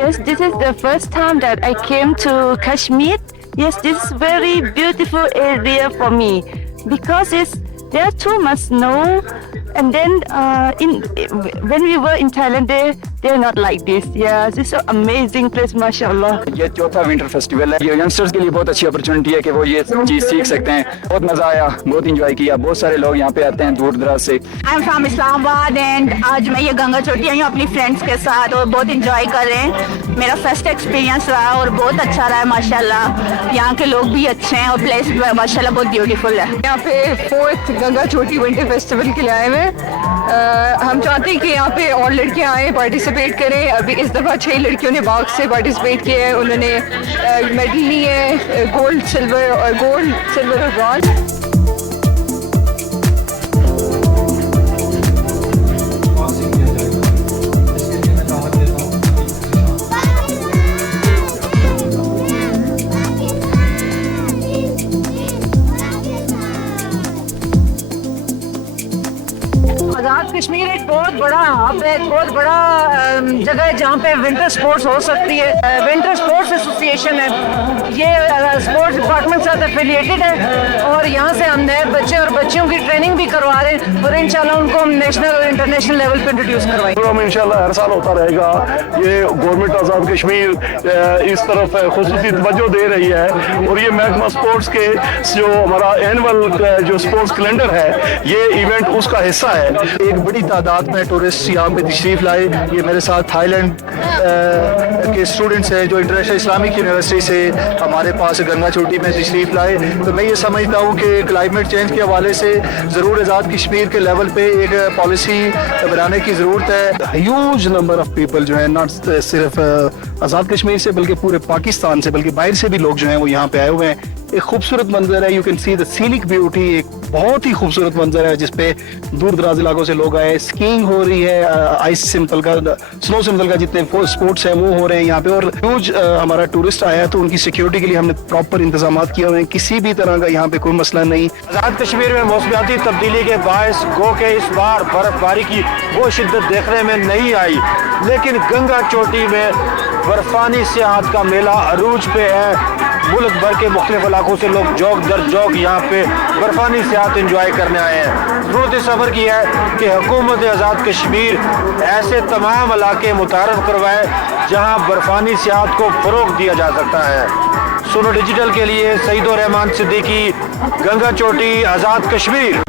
Yes, this is the first time that I came to Kashmir. Yes, this is very beautiful area for me because there are too much snow, and then when we were in Thailand, they're not like this. Yeah, this is an amazing place, mashallah. یہ چوتھا winter festival ہے. یہ youngsters کے لیے بہت اچھی opportunity ہے کہ وہ یہ چیز سیکھ سکتے ہیں. بہت مزہ آیا, بہت انجوائے کیا. بہت سارے لوگ یہاں پہ آتے ہیں دور دراز سے. I'm from Islamabad and آج میں یہ گنگا چوٹی آئی ہوں اپنی فرینڈس کے ساتھ اور بہت انجوائے کر رہے ہیں. میرا فرسٹ ایکسپیرینس رہا اور بہت اچھا رہا ہے ماشاءاللہ. یہاں کے لوگ بھی اچھے ہیں اور پلیس ماشاءاللہ بہت بیوٹیفل ہے. یہاں پہ 4th گنگا چوٹی ونٹر فیسٹیول کے لیے آئے ہوئے. ہم چاہتے ہیں کہ یہاں پہ اور لڑکیاں آئیں, پارٹیسپیٹ کریں. ابھی اس دفعہ 6 لڑکیوں نے باغ سے پارٹیسپیٹ کیا ہے. انہوں نے میڈل لیے ہیں, گولڈ, سلور اور برونز. آزاد کشمیر ایک بہت بڑا ہب ہے, ایک بہت بڑا جگہ ہے جہاں پہ ونٹر سپورٹس ہو سکتی ہے. ونٹر سپورٹس ایسوسیشن ہے, یہ سپورٹس ڈپارٹمنٹ سے ایفیلیٹڈ ہے اور یہاں سے ہم نئے بچے اور بچیوں کی ٹریننگ بھی کروا رہے ہیں اور انشاءاللہ ان کو ہم نیشنل اور انٹرنیشنل لیول پہ انٹروڈیوس کروائیں گے. پروگرام انشاءاللہ ہر سال ہوتا رہے گا. یہ گورنمنٹ آزاد کشمیر اس طرف خصوصی توجہ دے رہی ہے اور یہ محکمہ سپورٹس کے جو ہمارا اینول جو سپورٹس کیلنڈر ہے, یہ ایونٹ اس کا حصہ ہے. ایک بڑی تعداد میں ٹورسٹ یہاں پہ تشریف لائے. یہ میرے ساتھ تھائی لینڈ کے اسٹوڈنٹس ہیں جو انٹرنیشنل اسلامک یونیورسٹی سے ہمارے پاس گنگا چوٹی میں تشریف لائے. تو میں یہ سمجھتا ہوں کہ کلائمیٹ چینج کے حوالے سے ضرور آزاد کشمیر کے لیول پہ ایک پالیسی بنانے کی ضرورت ہے. ہیوج نمبر آف پیپل جو ہیں, ناٹ صرف آزاد کشمیر سے بلکہ پورے پاکستان سے, بلکہ باہر سے بھی لوگ جو ہیں وہ یہاں پہ آئے ہوئے ہیں. ایک خوبصورت منظر ہے, you can see the scenic beauty. ایک بہت ہی خوبصورت منظر ہے جس پہ دور دراز علاقوں سے لوگ آئے. اسکیئنگ ہو رہی ہے, آئس سے متعلقہ, سنو سے متعلقہ جتنے اسپورٹس ہیں وہ ہو رہے ہیں یہاں پہ. اور ہیوج ہمارا ٹورسٹ آیا ہے تو ان کی سیکیورٹی کے لیے ہم نے پراپر انتظامات کیے ہوئے ہیں. کسی بھی طرح کا یہاں پہ کوئی مسئلہ نہیں. آزاد کشمیر میں موسمیاتی تبدیلی کے باعث گو کہ اس بار برف باری کی وہ شدت دیکھنے میں نہیں آئی, لیکن گنگا چوٹی میں برفانی سیاحت کا میلہ عروج پہ ہے. ملک بھر کے مختلف علاقوں سے لوگ جوک در جوک یہاں پہ برفانی سیاحت انجوائے کرنے آئے ہیں. ضرورت صبر کی ہے کہ حکومت آزاد کشمیر ایسے تمام علاقے متعارف کروائے جہاں برفانی سیاحت کو فروغ دیا جا سکتا ہے. سونو ڈیجیٹل کے لیے سعید الرحمان صدیقی, گنگا چوٹی, آزاد کشمیر.